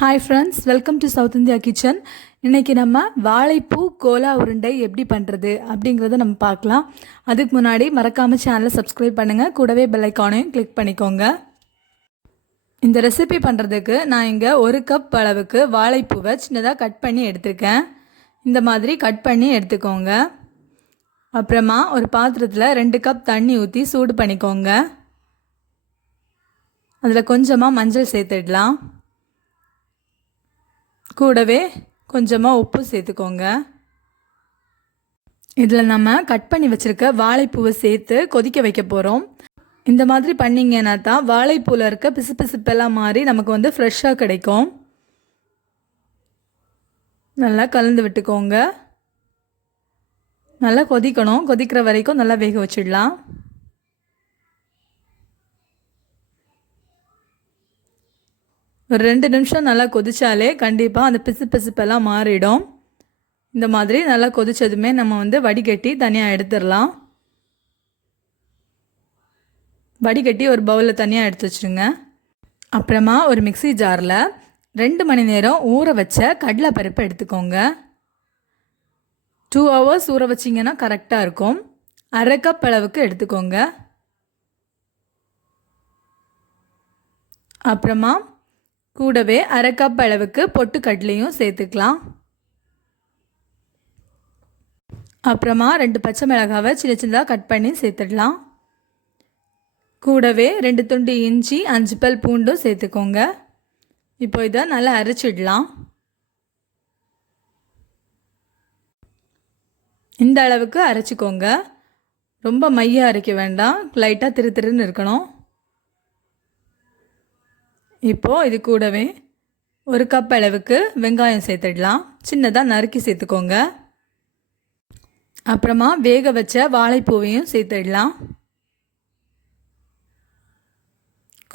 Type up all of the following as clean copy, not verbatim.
Hi friends, welcome to south India kitchen. இன்றைக்கி நம்ம வாழைப்பூ கோலா உருண்டை எப்படி பண்ணுறது அப்படிங்கிறத நம்ம பார்க்கலாம். அதுக்கு முன்னாடி மறக்காமல் சேனலை சப்ஸ்கிரைப் பண்ணுங்கள், கூடவே பெல் ஐக்கானையும் கிளிக் பண்ணிக்கோங்க. இந்த ரெசிபி பண்ணுறதுக்கு நான் இங்கே 1 கப் அளவுக்கு வாழைப்பூவை சின்னதாக கட் பண்ணி எடுத்துருக்கேன். இந்த மாதிரி கட் பண்ணி எடுத்துக்கோங்க. அப்புறமா ஒரு பாத்திரத்தில் 2 கப் தண்ணி ஊற்றி சூடு பண்ணிக்கோங்க. அதில் கொஞ்சமாக மஞ்சள் சேர்த்துடலாம். கூடவே கொஞ்சமாக உப்பு சேர்த்துக்கோங்க. இதில் நம்ம கட் பண்ணி வச்சுருக்க வாழைப்பூவை சேர்த்து கொதிக்க வைக்க போகிறோம். இந்த மாதிரி பண்ணிங்கன்னா தான் வாழைப்பூவில் இருக்க பிசுப்பெல்லாம் மாறி நமக்கு ஃப்ரெஷ்ஷாக கிடைக்கும். நல்லா கலந்து விட்டுக்கோங்க. நல்லா கொதிக்கணும். கொதிக்கிற வரைக்கும் நல்லா வேக வச்சிடலாம். ஒரு 2 நிமிஷம் நல்லா கொதிச்சாலே கண்டிப்பாக அந்த பிசுப்பெல்லாம் மாறிடும். இந்த மாதிரி நல்லா கொதிச்சதுமே நம்ம வடிகட்டி தனியாக எடுத்துடலாம். வடிகட்டி ஒரு பவுலில் தனியாக எடுத்து வச்சுருங்க. அப்புறமா ஒரு மிக்ஸி ஜாரில் 2 மணி நேரம் ஊற வச்ச கடலைப்பருப்பு எடுத்துக்கோங்க. 2 hours ஊற வச்சிங்கன்னா கரெக்டாக இருக்கும். 1/2 கப் அளவுக்கு எடுத்துக்கோங்க. அப்புறமா கூடவே 1/2 கப் அளவுக்கு பொட்டுக்கடலையும் சேர்த்துக்கலாம். அப்புறமா 2 பச்சை மிளகாவை சின்ன சின்னதாக கட் பண்ணி சேர்த்துடலாம். கூடவே 2 துண்டு இஞ்சி, 5 பல் பூண்டும் சேர்த்துக்கோங்க. இப்போ இதை நல்லா அரைச்சிடலாம். இந்த அளவுக்கு அரைச்சிக்கோங்க. ரொம்ப மையாக அரைக்க வேண்டாம், லைட்டாக திருன்னு இருக்கணும். இப்போது இது கூடவே 1 கப் அளவுக்கு வெங்காயம் சேர்த்துடலாம். சின்னதாக நறுக்கி சேர்த்துக்கோங்க. அப்புறமா வேக வச்ச வாழைப்பூவையும் சேர்த்துடலாம்.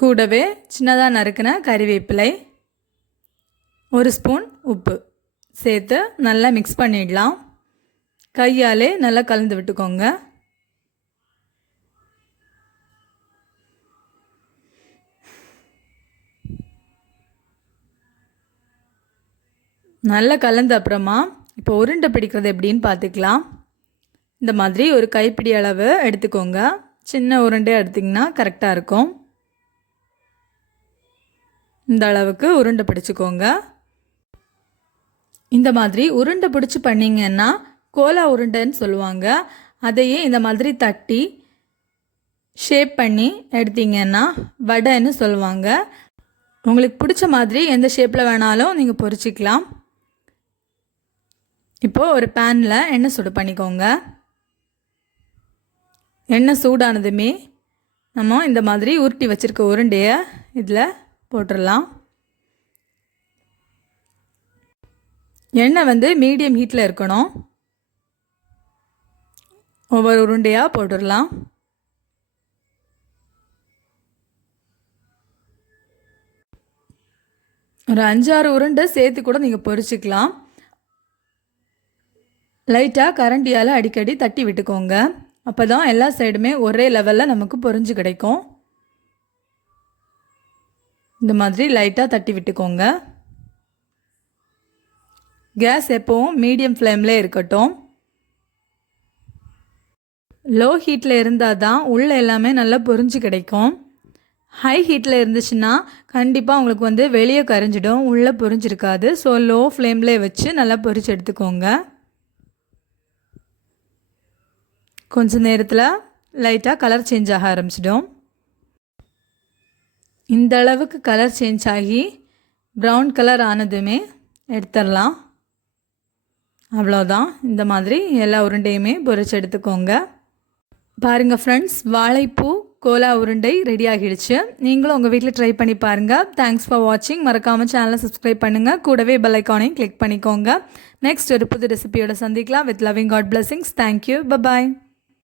கூடவே சின்னதாக நறுக்கின கறிவேப்பிலை, 1 ஸ்பூன் உப்பு சேர்த்து நல்லா மிக்ஸ் பண்ணிடலாம். கையாலே நல்லா கலந்து விட்டுக்கோங்க. நல்லா கலந்த அப்புறமா இப்போ உருண்டை பிடிக்கிறது எப்படின்னு பார்த்துக்கலாம். இந்த மாதிரி ஒரு கைப்பிடி அளவு எடுத்துக்கோங்க. சின்ன உருண்டையாக எடுத்திங்கன்னா கரெக்டாக இருக்கும். இந்த அளவுக்கு உருண்டை பிடிச்சிக்கோங்க. இந்த மாதிரி உருண்டை பிடிச்சி பண்ணிங்கன்னா கோலா உருண்டைன்னு சொல்லுவாங்க. அதையே இந்த மாதிரி தட்டி ஷேப் பண்ணி எடுத்திங்கன்னா வடைன்னு சொல்லுவாங்க. உங்களுக்கு பிடிச்ச மாதிரி எந்த ஷேப்பில் வேணாலும் நீங்கள் பொரிச்சிக்கலாம். இப்போது ஒரு பேனில் எண்ணெய் சூடு பண்ணிக்கோங்க. எண்ணெய் சூடானதுமே நம்ம இந்த மாதிரி உருட்டி வச்சுருக்க உருண்டையை இதில் போட்டுடலாம். எண்ணெய் மீடியம் ஹீட்டில் இருக்கணும். ஒவ்வொரு உருண்டையாக போட்டுடலாம். ஒரு 5-6 உருண்டை சேர்த்து கூட நீங்கள் பொரிச்சிக்கலாம். லைட்டாக கரண்டியால் அடிக்கடி தட்டி விட்டுக்கோங்க. அப்போ தான் எல்லா சைடுமே ஒரே லெவலில் நமக்கு பொரிஞ்சு கிடைக்கும். இந்த மாதிரி லைட்டாக தட்டி விட்டுக்கோங்க. கேஸ் எப்போவும் மீடியம் ஃப்ளேமில் இருக்கட்டும். லோ ஹீட்டில் இருந்தால் தான் உள்ளே எல்லாமே நல்லா பொரிஞ்சு கிடைக்கும். ஹை ஹீட்டில் இருந்துச்சுன்னா கண்டிப்பாக உங்களுக்கு வெளியே கரைஞ்சிடும், உள்ளே பொரிஞ்சிருக்காது. ஸோ லோ ஃப்ளேமில் வச்சு நல்லா பொரிச்சு எடுத்துக்கோங்க. கொஞ்சம் நேரத்தில் லைட்டாக கலர் சேஞ்ச் ஆக ஆரம்பிச்சிடும். இந்த அளவுக்கு கலர் சேஞ்ச் ஆகி ப்ரௌன் கலர் ஆனதுமே எடுத்துடலாம். அவ்வளோதான். இந்த மாதிரி எல்லா உருண்டையுமே பொரிச்சு எடுத்துக்கோங்க. பாருங்கள் ஃப்ரெண்ட்ஸ், வாழைப்பூ கோலா உருண்டை ரெடி ஆகிடுச்சு. நீங்களும் உங்கள் வீட்டில் ட்ரை பண்ணி பாருங்கள். தேங்க்ஸ் ஃபார் வாட்சிங். மறக்காமல் சேனலை சப்ஸ்கிரைப் பண்ணுங்கள், கூடவே பெல் ஐக்கானையும் கிளிக் பண்ணிக்கோங்க. நெக்ஸ்ட் ஒரு புது ரெசிபியோட சந்திக்கலாம். With loving God blessings. Thank you. Bye bye.